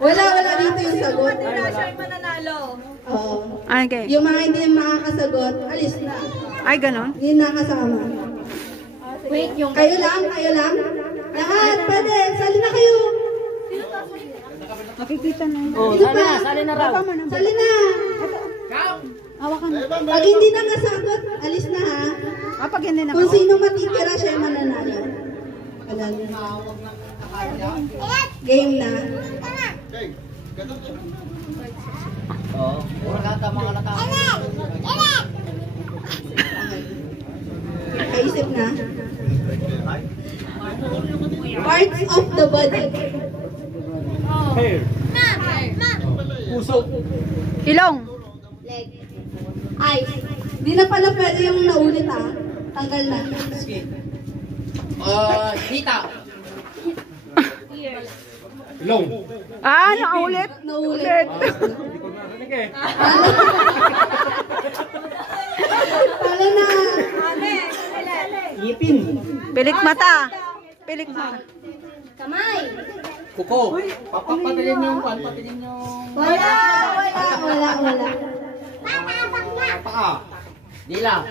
Wala dito yung sagot. Hindi na siya yung mananalo. Oo. Okay. Yung mga hindi makakasagot, alis na. Ay, ganon? Hindi nakasama. Wait, yung... Kayo lang? Lahat, pwede. Sali na kayo. Makikita na yun. Oh, sali na raw. Sali na. Hawakan na. Pag hindi nakasagot, alis na ha. Pag hindi na. Kung sino matitira, siya yung mananalo. Game na. Kaisip na. Parts of the body. Hair. Puso. Ilong. Leg. Eyes. Di na pala pwede yung naulit ha. Tanggal na. Dita. Ilong. Naulit. Naulit. Tala na. Ngipin. Pilik mata. Pilik mata. Kamay. Kuko. Papatilin yung papatilin yung... Wala. Paa. Dila.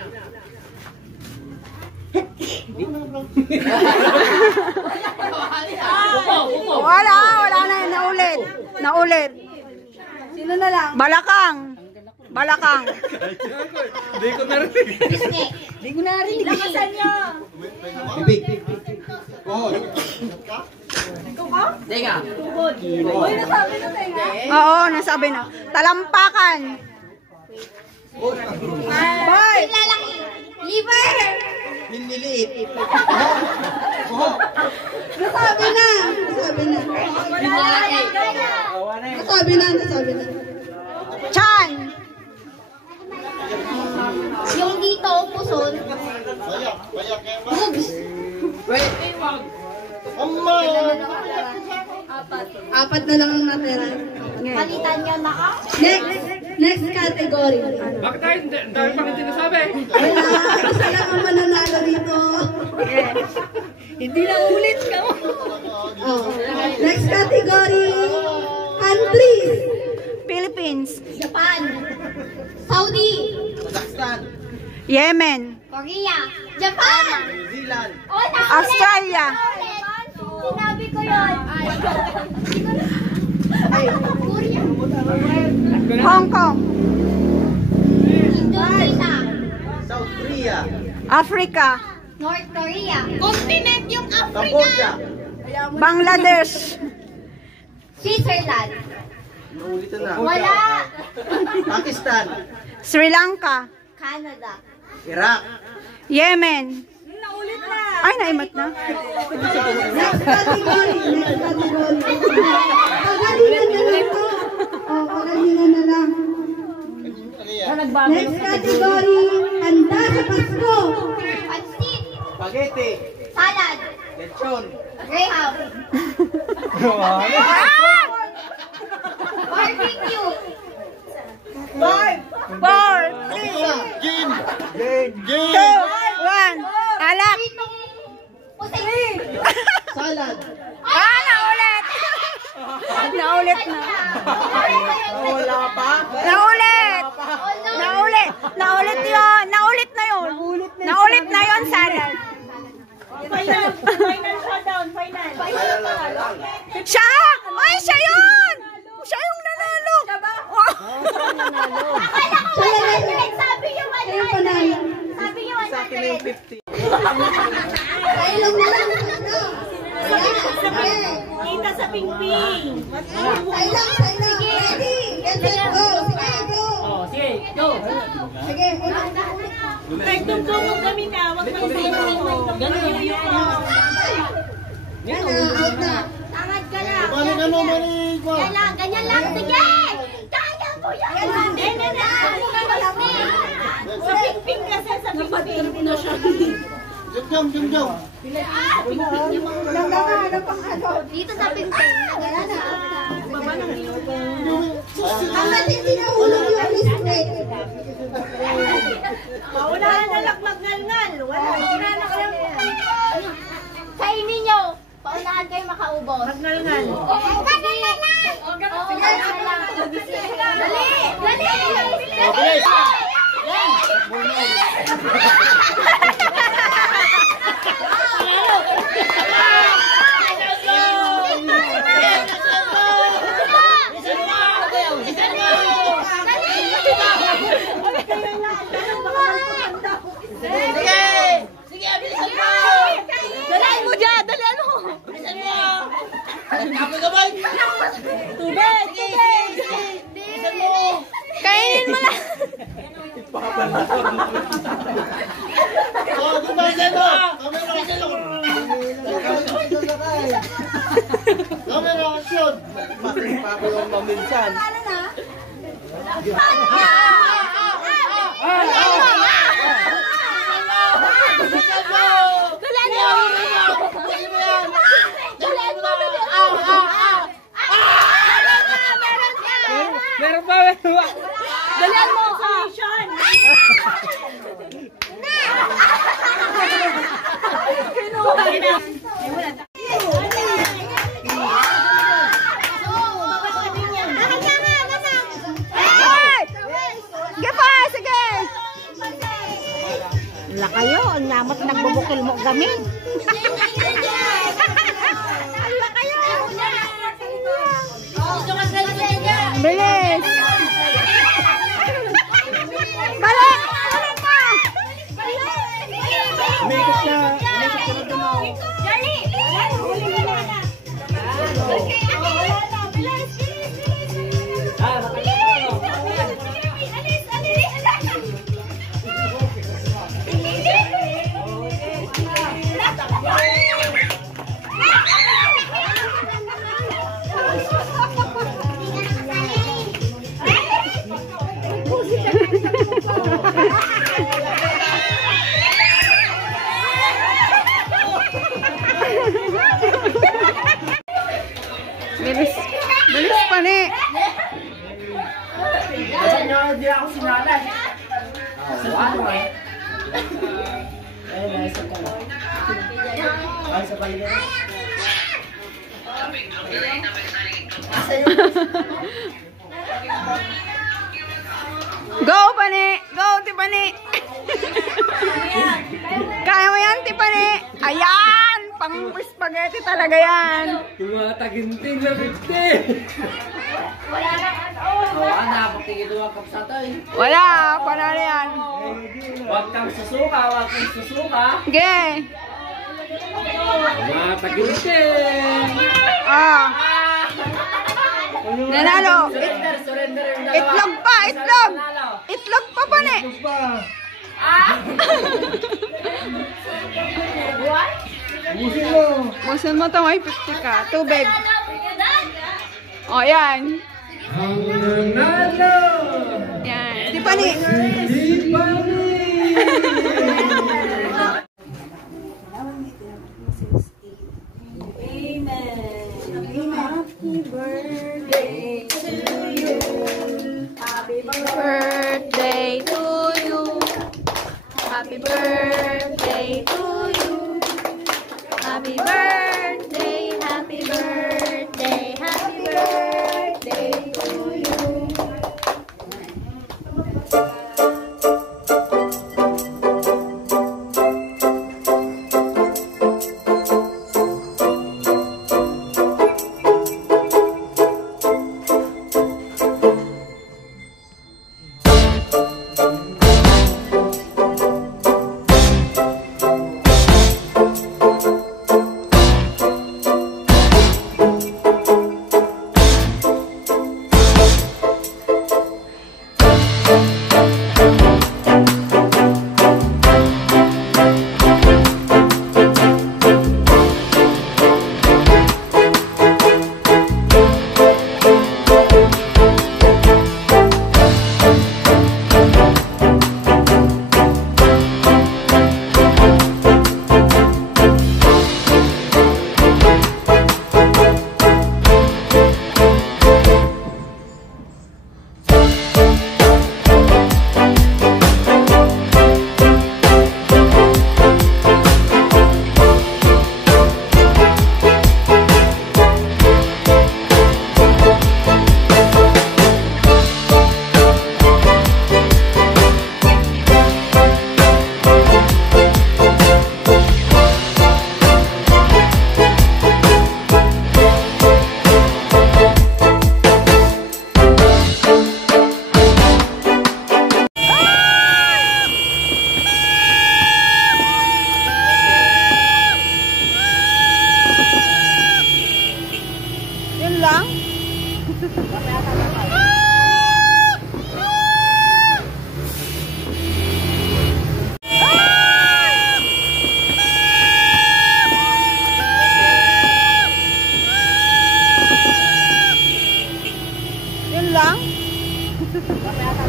Wala na yun. Naulit. Sino na lang? Balakang. Hindi ko narinig. Lakasan niyo! Bibig. Oh. Teka. Uy, nasabi na tayo. Oo, nasabi na. Talampakan. Boy! Liver! Hiniliit. Nasabi na. Chan. Yung dito, puson. Boobs. Wait. Apat na lang ang natira. Palitan niyo na ka? Next category. Bakit tayo? Dahil pa hindi nasabi. Wala, isa lang ang mananalo rito. Hindi na ulit ka mo. Oh. Next category. Countries. Philippines. Japan. Saudi. Kazakhstan. Yemen. Korea. Japan. New Zealand. Australia. Sinabi ko yun. Korea. Hong Kong. Indonesia. South Korea. Africa. North Korea. Continent yung Cambodia. Bangladesh. Switzerland. Naulitan na. Wala. Pakistan. Sri Lanka. Canada. Iraq. Yemen. Naulit na. Ay, naimat na. Next category. Pagalingan na lang to. Pagalingan na lang. Next category. Handa sa Pasko. Pansit. Spaghetti. Salad. Lechon. Greyhound. Barbecue. 4, 3, Game. 2, 1. Alak. Pusay. Salad. Naulit. Naulit na. Wala pa. Naulit yun. Naulit na yun, salad. Final showdown, final. Siya! Ay, siya yun! Siya yung nanalo! Siya ba? Sabi yung Kayo panalo. Sabi yung Sa akin na yung 50. Pailong na lang. Kita sa pingping. Pailong. Ready. Get set, go. Sige, go. Sige, ulang. Kahit tungtungog kami na, wag mo isipin. Ganun yung Yan na, out na. Tamad ka lang. Balik ano, balik mo. Ganyan lang. Sige! Kaya ko yan! Ganyan na! Sa pingping kasi, sa pingping. Jump. Dito sa pingping. Wala na. Ang matindi na ulo yung respect. Maunahan na lang magngal-ngal. Wala na kayo. Kainin nyo. Paunahan kayo makaubos. Magngal-ngal. Dali! Dalian mo dyan! Dalian mo! Tubig! Kainin mo lang! Oh, gumasin mo! Camera action! Papa yung maminsan. Meron pa. Dalian mo! Sige pa! Sige! Wala kayo. Ang namat nagbubukil mo gamin. Wala kayo. Bilis! Balik! Balik pa! Umikot siya. Umikot siya na tumaw. Bilis! Bilis pa ni! Kasi nyo, hindi ako sinalay. Ano eh? Ayun, ayos ka lang. Ayos ka lang. Go, Pani! Go, Tipani! Kaya mo yan, Tipani! Ayan! Pang spaghetti talaga yan! Tumataginting na 50. Wala, pagtigil ang kapsata eh. Wala! Panalo yan! Huwag kang susuka, huwag kang susuka. Sige! Tumataginting. Ah! Nanalo! Surrender, surrender yung dalawa. Itlog pa! Itlog! Itlog pa, Pani! Busin mo ito, may 50 ka. Tubig. O, yan. Ang nanalo. Yan. Tipani! Birthday to you. Happy birthday to you. Happy birthday, happy birthday, happy birthday to you. Mamaya